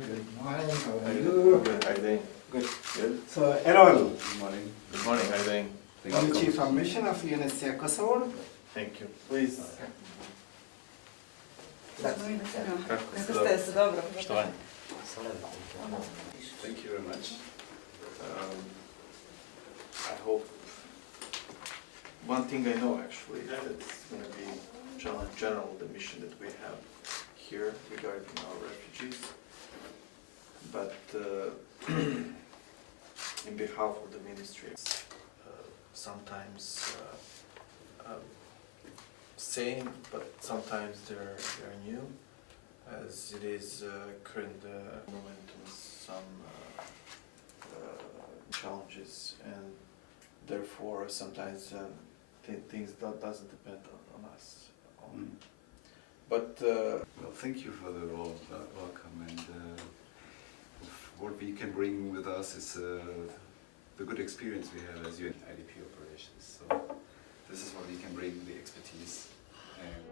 Good morning. How are you? Good, how are you doing? Good. Good. So, Errol, Good morning. Good morning, how are you doing? I'm Chief of Mission of UNSC Kosovo. Thank you. Please. Kako ste se, dobro? Poštovanje. Thank you very much. I hope, one thing I know actually, that it's going to be general the mission that we have here regarding our refugees. But in behalf of the ministry, sometimes same, but sometimes they're new, as it is current momentum, some challenges, and therefore sometimes things doesn't depend on us. But Well, thank you for the welcome, and what we can bring with us is the good experience we have as UN IDP operations. So this is what we can bring, the expertise. And